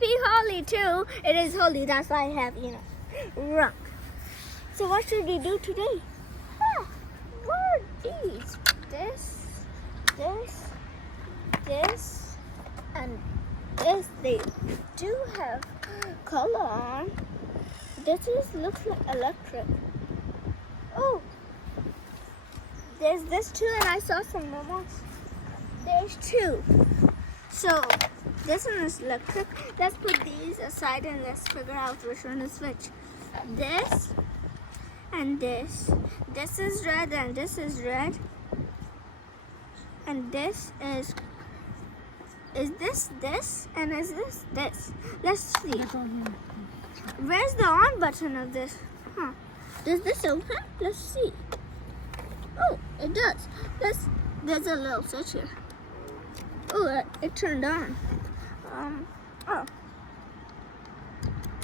Happy Holi too. It is Holi, that's why I have, rock. So what should we do today? What are these? This, and this. They do have color on. Looks like electric. Oh, there's this too, and I saw some momos. There's two. So this one is electric. Let's put these aside and let's figure out which one is which. This and this. This is red and this is red. And this is this and is this? Let's see. Where's the on button of this? Does this open? Let's see. Oh, it does. There's a little switch here. Oh, it turned on. Oh.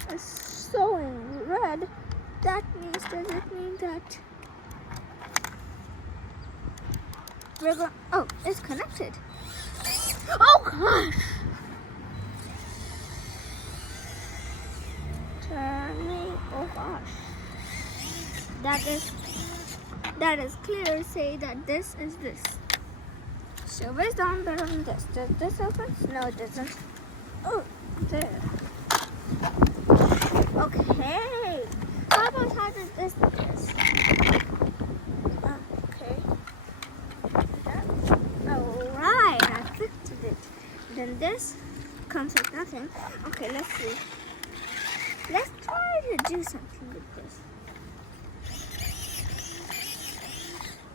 It's showing red. Does it mean that we're going? Oh, it's connected. Oh gosh! Turning. Oh gosh. That is clear. Say that this is this. So where's the on button on this? Does this open? No, it doesn't. Oh, there. Okay. How does this do this? Okay. Alright, I fixed it. Then this comes with nothing. Okay, let's see. Let's try to do something with this.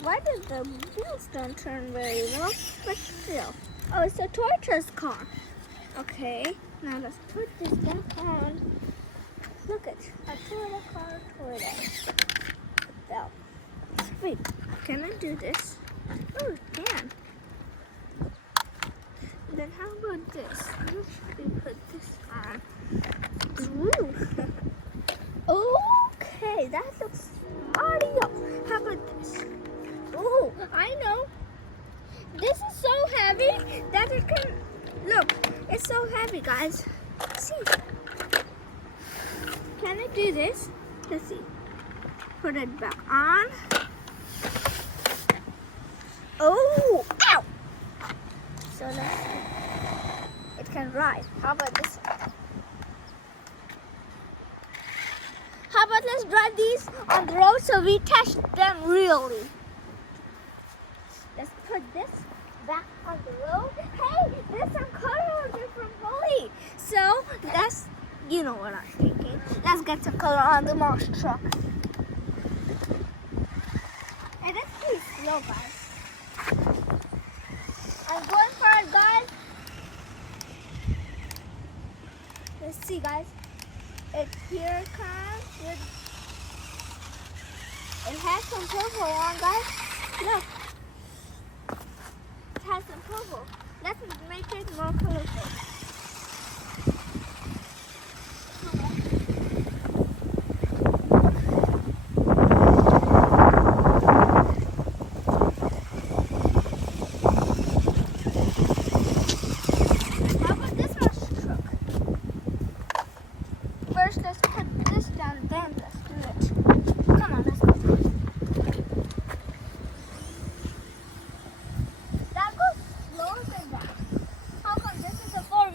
Why does the wheels don't turn very well? But still. Oh, it's a tortoise car. Okay, now let's put this back on. Look at a Toyota car, Toyota. Bell. Wait, can I do this? Oh, it can. Then how about this? Let's put this on. Okay, that looks Mario. How about this? Oh, I know. This is so heavy that it can... Look, it's so heavy, guys. See? Can I do this? Let's see. Put it back on. Oh, ow! So let's see. It can ride. How about this one? How about let's drive these on the road so we test them really. Let's put this back on the road. Hey, there's some color from Holi. So let's, you know what I'm thinking. Let's get some color on the monster truck. And it's pretty slow, guys. I'm going for it, guys. Let's see, guys. Here it comes with. It has some purple on, guys. Look. It has some purple. Let's make it more colorful. How about this monster truck? First, let's put this down, then let's do it. Come on, let's go. That goes slower than that. How come this is a 4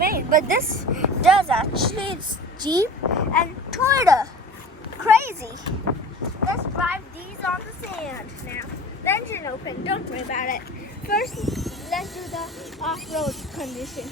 made, but this does actually. It's Jeep and Toyota. Crazy. Let's drive these on the sand now. The engine open. Don't worry about it. First, let's do the off-road condition.